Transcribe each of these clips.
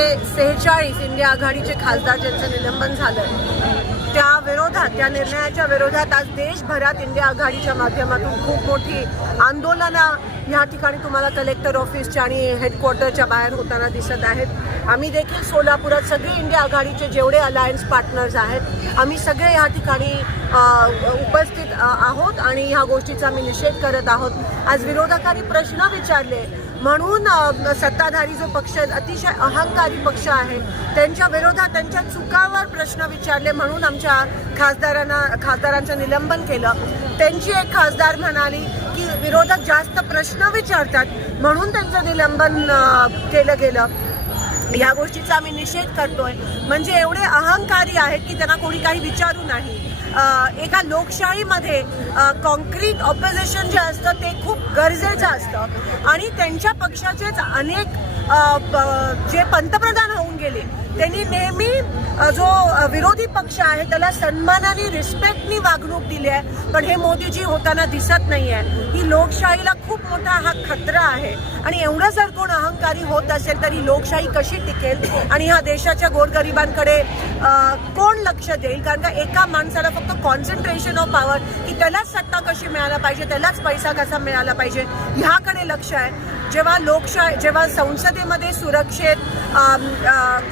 सेहेचाळीस इंडिया आघाडीचे खासदार ज्यांचं निलंबन झालं त्या विरोधात त्या निर्णयाच्या विरोधात आज देशभरात इंडिया आघाडीच्या माध्यमातून खूप मोठी आंदोलनं या ठिकाणी तुम्हाला कलेक्टर ऑफिसच्या आणि हेडक्वार्टरच्या बाहेर होताना दिसत आहेत. आम्ही देखील सोलापुरात सगळे इंडिया आघाडीचे जेवढे अलायन्स पार्टनर्स आहेत आम्ही सगळे या ठिकाणी उपस्थित आहोत आणि ह्या गोष्टीचा आम्ही निषेध करत आहोत. आज विरोधकांनी प्रश्न विचारले म्हणून सत्ताधारी जो पक्ष आहे, अतिशय अहंकारी पक्ष आहे त्यांच्या विरोधात त्यांच्या चुकावर प्रश्न विचारले म्हणून आमच्या खासदारांना खासदारांचं निलंबन केलं. त्यांची एक खासदार म्हणाली की विरोधक जास्त प्रश्न विचारतात म्हणून त्यांचं निलंबन केलं गेलं. या गोष्टीचा आम्ही निषेध करतोय. म्हणजे एवढे अहंकारी आहेत की त्यांना कोणी काही विचारू नाही. एका लोकशाहीमध्ये कॉन्क्रीट ऑपोजिशन जे असतं ते खूप गरजेचं असतं. आणि त्यांच्या पक्षाचेच अनेक प- जे पंतप्रधान होऊन गेले त्यांनी नेहमी जो विरोधी पक्ष आहे त्याला सन्मानाने रिस्पेक्टनी वागणूक दिली आहे. पण हे मोदीजी होताना दिसत नाही आहे ही लोकशाहीला खूप मोठा हा खतरा आहे. आणि एवढं जर कोण अहंकारी होत असेल तरी लोकशाही कशी टिकेल आणि ह्या देशाच्या गोरगरिबांकडे कोण लक्ष देईल? कारण का एका माणसाला फक्त कॉन्सन्ट्रेशन ऑफ पॉवर की त्यालाच सत्ता कशी मिळायला पाहिजे त्यालाच पैसा कसा मिळाला पाहिजे ह्याकडे लक्ष आहे. जेव्हा लोकशाही जेव्हा संसदेमध्ये सुरक्षेत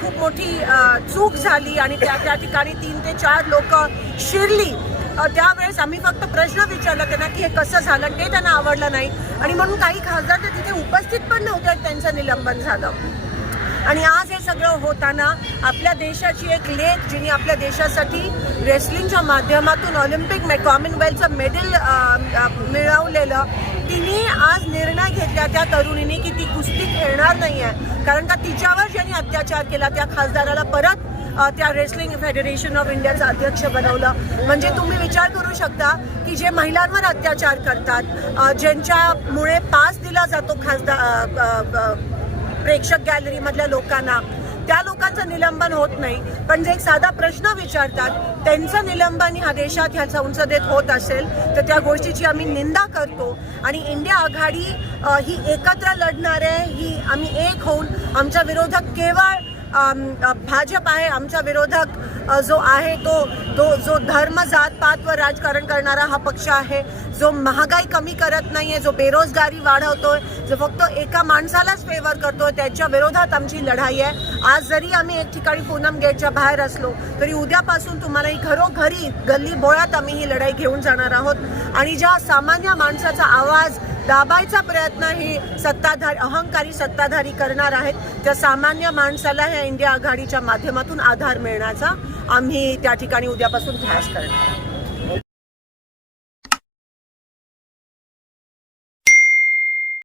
खूप मोठी चूक झाली आणि त्या त्या ठिकाणी तीन ते चार लोक शिरली त्या त्यावेळेस आम्ही फक्त प्रश्न विचारला त्यांना की हे कसं झालं ते त्यांना आवडलं नाही. आणि म्हणून काही खासदार तर तिथे उपस्थित पण नव्हते त्यांचं निलंबन झालं. आणि आज हे सगळं होताना आपल्या देशाची एक लेख जिने आपल्या देशासाठी रेसलिंगच्या माध्यमातून ऑलिम्पिक मे कॉमनवेल्थचं मेडल मिळवलेलं तिने आज निर्णय घेतला त्या तरुणीने की ती कुस्ती खेळणार नाही आहे कारण का तिच्यावर ज्यांनी अत्याचार केला त्या खासदाराला परत त्या रेसलिंग फेडरेशन ऑफ इंडियाचं अध्यक्ष बनवलं. म्हणजे तुम्ही विचार करू शकता की जे महिलांवर अत्याचार करतात ज्यांच्यामुळे पास दिला जातो खासदार प्रेक्षक गॅलरीमधल्या लोकांना त्या लोकांचं निलंबन होत नाही. पण जे एक साधा प्रश्न विचारतात त्यांचं निलंबन ह्या देशात ह्या संसदेत होत असेल तर त्या गोष्टीची आम्ही निंदा करतो. आणि इंडिया आघाडी ही एकत्र लढणार आहे ही आम्ही एक होऊन आमच्या विरोधक केवळ भाजप आहे आमचा विरोधक जो आहे तो तो जो धर्म जात व राजकारण करणारा हा पक्ष आहे. जो महागाई कमी करत नाहीये जो बेरोजगारी वाढवतोय जो फक्त एका माणसालाच फेवर करतोय त्याच्या विरोधात आमची लढाई आहे. आज जरी आम्ही एक ठिकाणी पूनम गेटच्या बाहेर असलो तरी उद्यापासून तुम्हाला ही घरोघरी गल्ली बोळात आम्ही ही लढाई घेऊन जाणार आहोत. आणि ज्या सामान्य माणसाचा आवाज दाबायचा प्रयत्न हे सत्ताधारी अहंकारी सत्ताधारी करणार आहेत त्या सामान्य माणसाला ह्या इंडिया आघाडीच्या माध्यमातून आधार मिळण्याचा आम्ही त्या ठिकाणी उद्यापासून ध्यास करणार